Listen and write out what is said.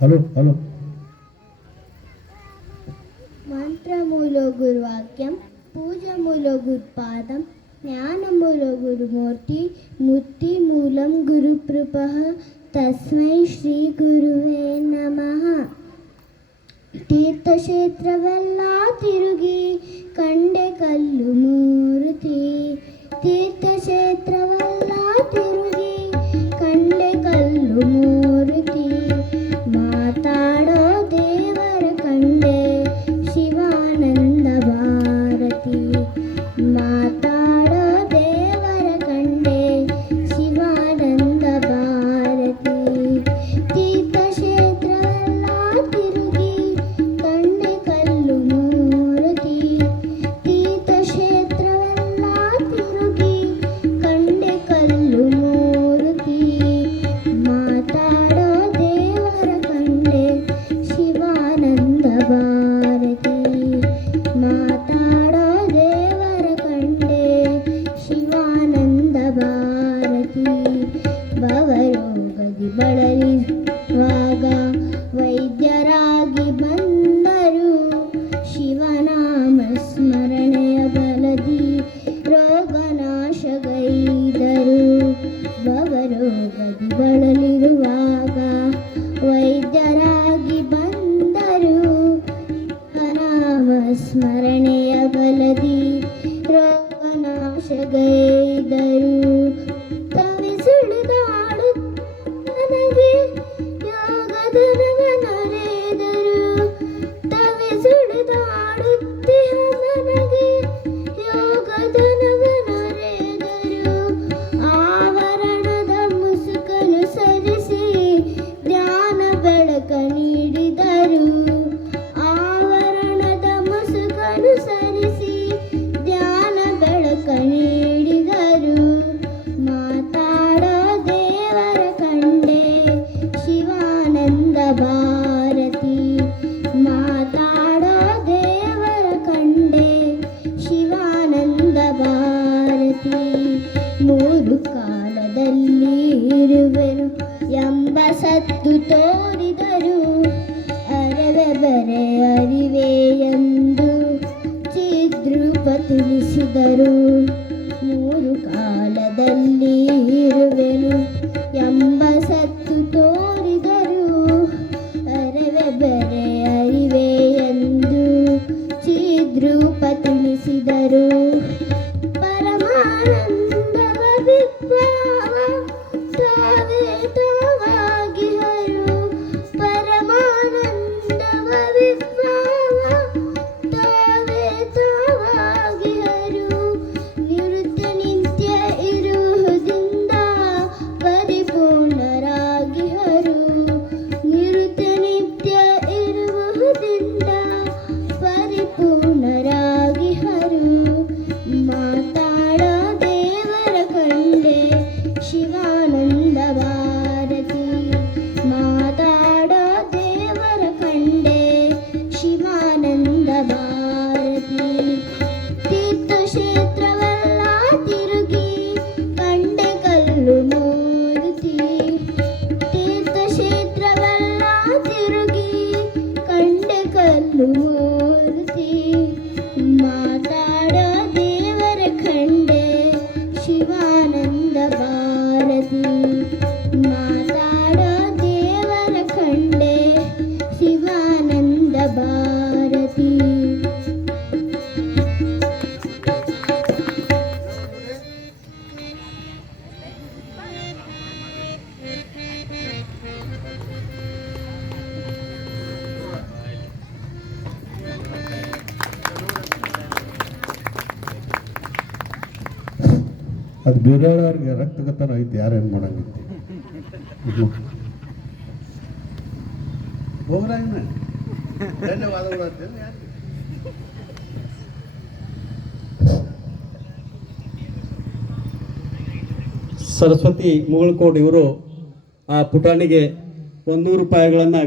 Hello hello మంత్రములో గురువాక్యం పూజములో గురుపాదం జ్ఞానములో గురుమూర్తి ముత్తి మూలం గురు కృప తస్మై శ్రీ గురువే నమ ತೀರ್ಥಕ್ಷೇತ್ರವೆಲ್ಲ ತಿರುಗಿ ಕಂಡೆ ಕಲ್ಲು ಮೂರುತಿ ತೀರ್ಥಕ್ಷೇತ್ರವ sagai dal ದೇವರೇ ಅರಿವೆ ಎಂದು ಚಿದ್ರೂಪ ತಿಳಿಸಿದರು. ಮೂರು ಕಾಲದಲ್ಲಿ ಇರುವೆನು ಎಂಬ ಸತ್ತು ತೋರಿದರು. ಅರವೆ ಬರೆ ಅರಿವೆ ಎಂದು ಚಿದ್ರೂಪ ತಿಳಿಸಿದರು. ಅದು ಬೇರೆಯವ್ರಿಗೆ ರಕ್ತಗತನ ಐತಿ ಯಾರೇನ್ ಮಾಡಂಗಿತ್ತು? ಸರಸ್ವತಿ ಮುಗಳಕೋಡ್ ಇವರು ಆ ಪುಟಾಣಿಗೆ ಒಂದು ರೂಪಾಯಿಗಳನ್ನು